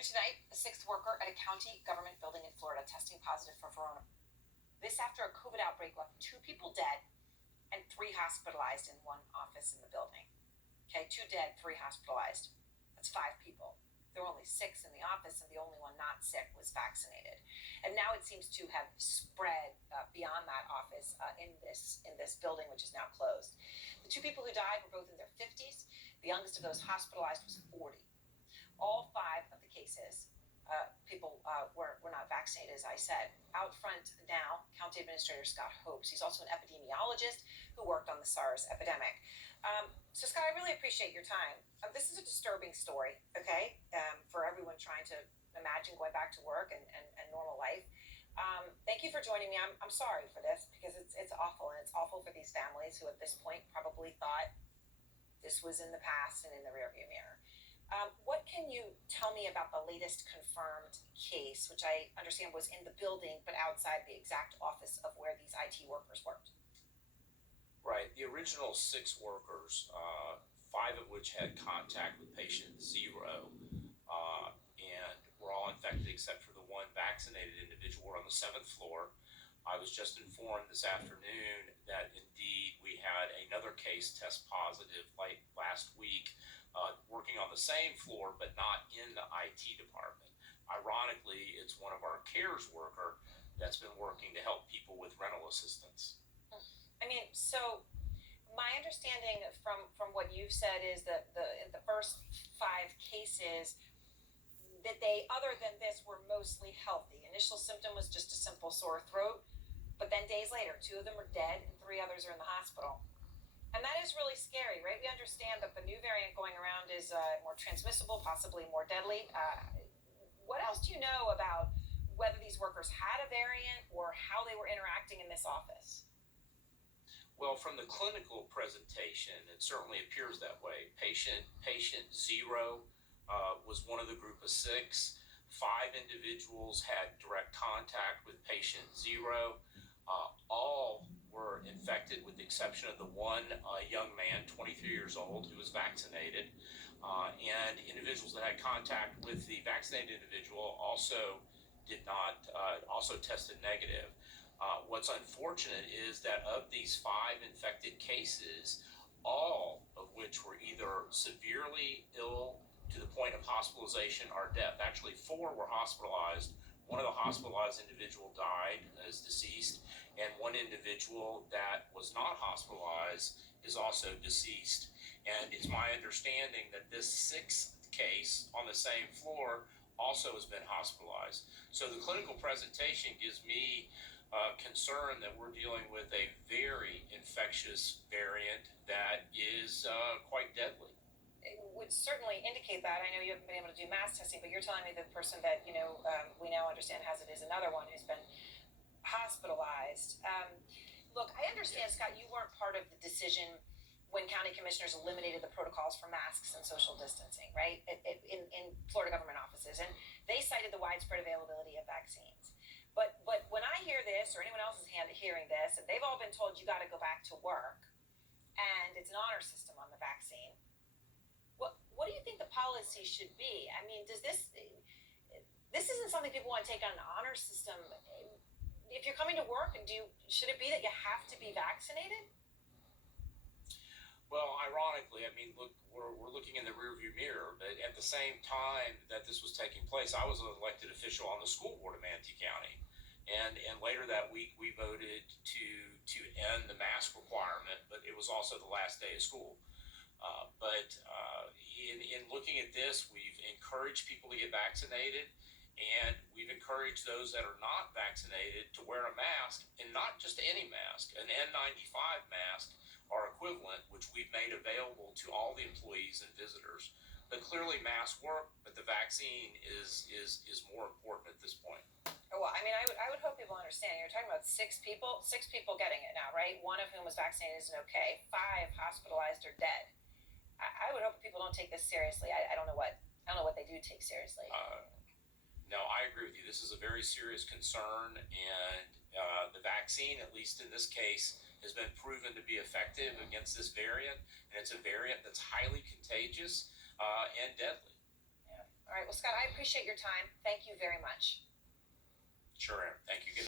New tonight, a sixth worker at a county government building in Florida testing positive for corona. This after a COVID outbreak left 2 people dead and 3 hospitalized in one office in the building. Okay, 2 dead, 3 hospitalized. That's 5 people. There were only 6 in the office, and the only one not sick was vaccinated. And now it seems to have spread beyond that office in this building, which is now closed. The 2 people who died were both in their 50s. The youngest of those hospitalized was 40. All 5 of the cases, people were not vaccinated, as I said. Out front now, County Administrator Scott Hopes. He's also an epidemiologist who worked on the SARS epidemic. So, Scott, I really appreciate your time. This is a disturbing story, okay, for everyone trying to imagine going back to work and normal life. Thank you for joining me. I'm sorry for this because it's awful, and it's awful for these families who at this point probably thought this was in the past and in the rearview mirror. What can you tell me about the latest confirmed case, which I understand was in the building but outside the exact office of where these IT workers worked? Right. The original 6 workers, 5 of which had contact with patient 0, and were all infected except for the one vaccinated individual. We're on the 7th floor. I was just informed this afternoon that indeed we had another case test positive late last week, working on the same floor but not in the IT department. Ironically, it's one of our CARES worker that's been working to help people with rental assistance. I mean, so my understanding from what you've said is that the first 5 cases that they, other than this, were mostly healthy. Initial symptom was just a simple sore throat, but then days later, 2 of them are dead and 3 others are in the hospital. And that is really scary, right? We understand that the new variant going around is more transmissible, possibly more deadly. What else do you know about whether these workers had a variant or how they were interacting in this office? Well, from the clinical presentation, it certainly appears that way. Patient 0 was one of the group of 6. 5 individuals had direct contact with patient 0. All were infected with the exception of the one young man, 23 years old, who was vaccinated. And individuals that had contact with the vaccinated individual also tested negative. What's unfortunate is that of these 5 infected cases, all of which were either severely ill to the point of hospitalization or death. Actually, 4 were hospitalized. One of the hospitalized individual died, is deceased, and one individual that was not hospitalized is also deceased. And it's my understanding that this 6th case on the same floor also has been hospitalized. So the clinical presentation gives me concern that we're dealing with a very infectious variant that is quite deadly. It would certainly indicate that. I know you haven't been able to do mass testing, but you're telling me the person that we now understand has it is another one who's been hospitalized. Look, I understand, Scott, you weren't part of the decision when county commissioners eliminated the protocols for masks and social distancing, right, in Florida government offices, and they cited the widespread availability of vaccines. But when I hear this, or anyone else is hearing this, and they've all been told you got to go back to work, and it's an honor system on the vaccine, what do you think the policy should be? I mean, this isn't something people want to take on an honor system. If you're coming to work, should it be that you have to be vaccinated? Well, ironically, I mean, look, we're looking in the rearview mirror, but at the same time that this was taking place, I was an elected official on the school board of Manatee County. And later that week, we voted to end the mask requirement, but it was also the last day of school. But in looking at this, we've encouraged people to get vaccinated, and we've encouraged those that are not vaccinated to wear a mask, and not just any mask, an N95 mask or equivalent, which we've made available to all the employees and visitors. But clearly masks work, but the vaccine is more important at this point. Well, I mean, I would hope people understand. You're talking about 6 people getting it now, right? 1 of whom was vaccinated is okay. 5 hospitalized or dead. I would hope people don't take this seriously. I don't know what they do take seriously. No, I agree with you. This is a very serious concern, and the vaccine, at least in this case, has been proven to be effective against this variant, and it's a variant that's highly contagious and deadly. Yeah. All right. Well, Scott, I appreciate appreciate your time. Thank you very much. Sure am. Thank you.